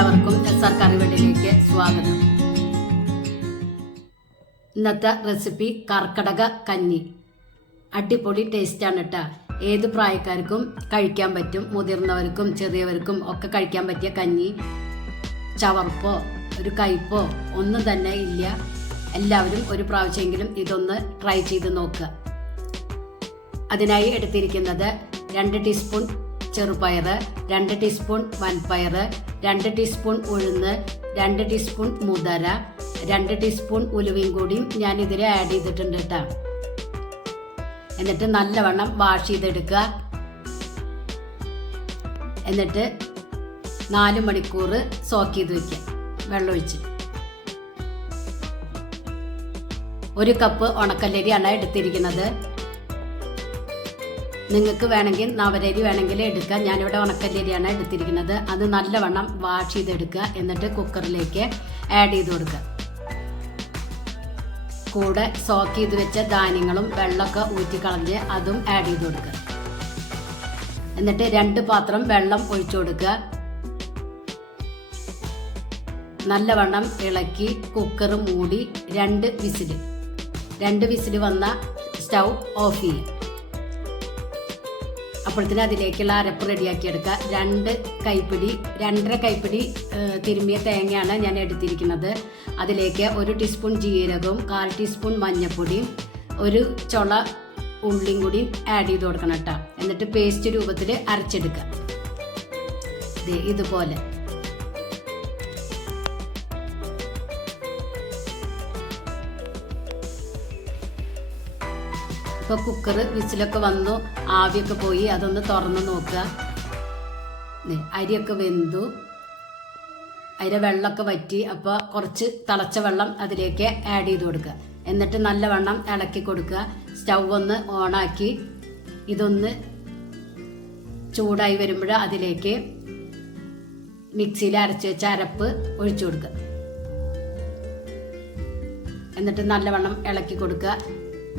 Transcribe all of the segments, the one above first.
എല്ലാവർക്കും SR കറിവേണ്ടിലേക്ക് സ്വാഗതം. ഇന്നത്തെ റെസിപ്പി കർക്കടക കഞ്ഞി. അടിപൊളി ടേസ്റ്റാണ് കേട്ടോ. ഏത് പ്രായക്കാർക്കും കഴിക്കാൻ പറ്റും, മുതിർന്നവർക്കും ചെറിയവർക്കും ഒക്കെ കഴിക്കാൻ പറ്റിയ കഞ്ഞി. ചവർപ്പോ ഒരു കയ്പോ ഒന്നും തന്നെ ഇല്ല. എല്ലാവരും ഒരു പ്രാവശ്യമെങ്കിലും ഇതൊന്ന് ട്രൈ ചെയ്ത് നോക്കുക. അതിനായി എടുത്തിരിക്കുന്നത് 2 ടീസ്പൂൺ ചെറുപയർ, 2 ടീസ്പൂൺ വൻപയർ, 2 ടീസ്പൂൺ ഉഴുന്ന്, 2 ടീസ്പൂൺ മുതര, 2 ടീസ്പൂൺ ഉലുവയും കൂടിയും ഞാൻ ഇതിൽ ആഡ് ചെയ്തിട്ടുണ്ട് കേട്ടോ. എന്നിട്ട് നല്ലവണ്ണം വാഷ് ചെയ്തെടുക്കുക. എന്നിട്ട് 4 മണിക്കൂർ സോക്ക് ചെയ്ത് വെക്കുക വെള്ളമൊഴിച്ച്. 1 കപ്പ് ഉണക്കല്ലരിയാണ് എടുത്തിരിക്കുന്നത്. നിങ്ങൾക്ക് വേണമെങ്കിൽ നവരരി വേണമെങ്കിൽ എടുക്കാം. ഞാനിവിടെ ഉണക്കല്ലരിയാണ് എടുത്തിരിക്കുന്നത്. അത് നല്ലവണ്ണം വാഷ് ചെയ്തെടുക്കുക. എന്നിട്ട് കുക്കറിലേക്ക് ആഡ് ചെയ്ത് കൊടുക്കുക. കൂടെ സോക്ക് ചെയ്ത് വെച്ച ധാന്യങ്ങളും വെള്ളമൊക്കെ ഊറ്റിക്കളഞ്ഞ് അതും ആഡ് ചെയ്ത് കൊടുക്കുക. എന്നിട്ട് 2 പാത്രം വെള്ളം ഒഴിച്ചു കൊടുക്കുക. നല്ലവണ്ണം ഇളക്കി കുക്കർ മൂടി 2 വിസിൽ വന്ന സ്റ്റൗ ഓഫ് ചെയ്യുക. അപ്പോഴത്തേന് അതിലേക്കുള്ള അരപ്പ് റെഡിയാക്കി എടുക്കുക. 2.5 കൈപ്പിടി തിരുമ്മിയ തേങ്ങയാണ് ഞാൻ എടുത്തിരിക്കുന്നത്. അതിലേക്ക് 1 ടീസ്പൂൺ ജീരകവും 1/4 ടീസ്പൂൺ മഞ്ഞൾപ്പൊടിയും 1 ചുള ഉള്ളിയും കൂടി ആഡ് ചെയ്ത് കൊടുക്കണം കേട്ടോ. എന്നിട്ട് പേസ്റ്റ് രൂപത്തിൽ അരച്ചെടുക്കുക. ഇതുപോലെ ഇപ്പോൾ കുക്കർ വിസിലൊക്കെ വന്നു, ആവിയൊക്കെ പോയി. അതൊന്ന് തുറന്ന് നോക്കുക. അരിയൊക്കെ വെന്തു, അതിൻ്റെ വെള്ളമൊക്കെ വറ്റി. അപ്പോൾ കുറച്ച് തിളച്ച വെള്ളം അതിലേക്ക് ആഡ് ചെയ്ത് കൊടുക്കുക. എന്നിട്ട് നല്ലവണ്ണം ഇളക്കി കൊടുക്കുക. സ്റ്റൗ ഒന്ന് ഓണാക്കി ഇതൊന്ന് ചൂടായി വരുമ്പോൾ അതിലേക്ക് മിക്സിയിൽ അരച്ച് വെച്ച അരപ്പ് ഒഴിച്ചു കൊടുക്കുക. എന്നിട്ട് നല്ലവണ്ണം ഇളക്കി കൊടുക്കുക.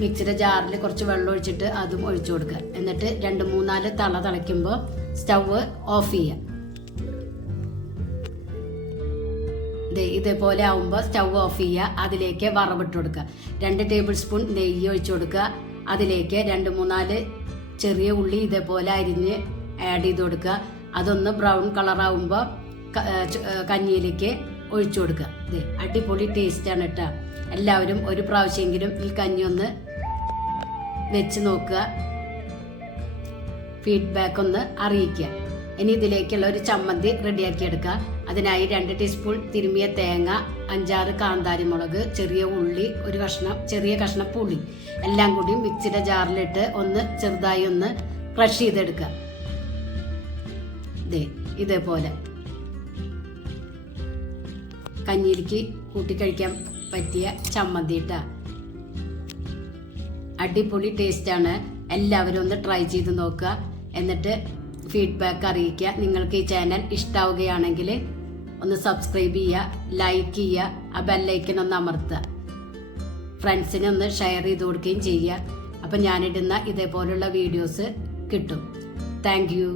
മിക്സിയുടെ ജാറിൽ കുറച്ച് വെള്ളം ഒഴിച്ചിട്ട് അതും ഒഴിച്ചു കൊടുക്കുക. എന്നിട്ട് 2-3-4 തിളയ്ക്കുമ്പോൾ സ്റ്റൗവ് ഓഫ് ചെയ്യുക. ഇതേപോലെ ആവുമ്പോൾ സ്റ്റൗവ് ഓഫ് ചെയ്യുക. അതിലേക്ക് വറവിട്ട് കൊടുക്കുക. 2 ടേബിൾ സ്പൂൺ നെയ്യ് ഒഴിച്ചു കൊടുക്കുക. അതിലേക്ക് 2-3-4 ചെറിയ ഉള്ളി ഇതേപോലെ അരിഞ്ഞ് ആഡ് ചെയ്ത് കൊടുക്കുക. അതൊന്ന് ബ്രൗൺ കളറാവുമ്പോൾ കഞ്ഞിയിലേക്ക് ഒഴിച്ചു കൊടുക്കുക. അടിപൊളി ടേസ്റ്റാണ് കേട്ടോ. എല്ലാവരും ഒരു പ്രാവശ്യമെങ്കിലും ഈ കഞ്ഞി ഒന്ന് വെച്ച് നോക്കുക. ഫീഡ്ബാക്ക് ഒന്ന് അറിയിക്കുക. ഇനി ഇതിലേക്കുള്ള ഒരു ചമ്മന്തി റെഡിയാക്കി എടുക്കുക. അതിനായി 2 ടീസ്പൂൺ തിരുമ്മിയ തേങ്ങ, 5-6 കാന്താരി മുളക്, ചെറിയ ഉള്ളി, ചെറിയ കഷ്ണം പുളി എല്ലാം കൂടി മിക്സിയുടെ ജാറിലിട്ട് ഒന്ന് ചെറുതായി ഒന്ന് ക്രഷ് ചെയ്തെടുക്കുക. ഇതേപോലെ കഞ്ഞിയിലേക്ക് കൂട്ടിക്കഴിക്കാൻ പറ്റിയ ചമ്മന്തി ഇട്ട അടിപൊളി ടേസ്റ്റാണ്. എല്ലാവരും ഒന്ന് ട്രൈ ചെയ്ത് നോക്കുക. എന്നിട്ട് ഫീഡ്ബാക്ക് അറിയിക്കുക. നിങ്ങൾക്ക് ഈ ചാനൽ ഇഷ്ടാവുകയാണെങ്കിൽ ഒന്ന് സബ്സ്ക്രൈബ് ചെയ്യുക, ലൈക്ക് ചെയ്യുക, ആ ബെല്ലൈക്കൻ ഒന്ന് അമർത്തുക. ഫ്രണ്ട്സിനെ ഒന്ന് ഷെയർ ചെയ്ത് കൊടുക്കുകയും ചെയ്യുക. അപ്പം ഞാനിടുന്ന ഇതേപോലുള്ള വീഡിയോസ് കിട്ടും. Thank you.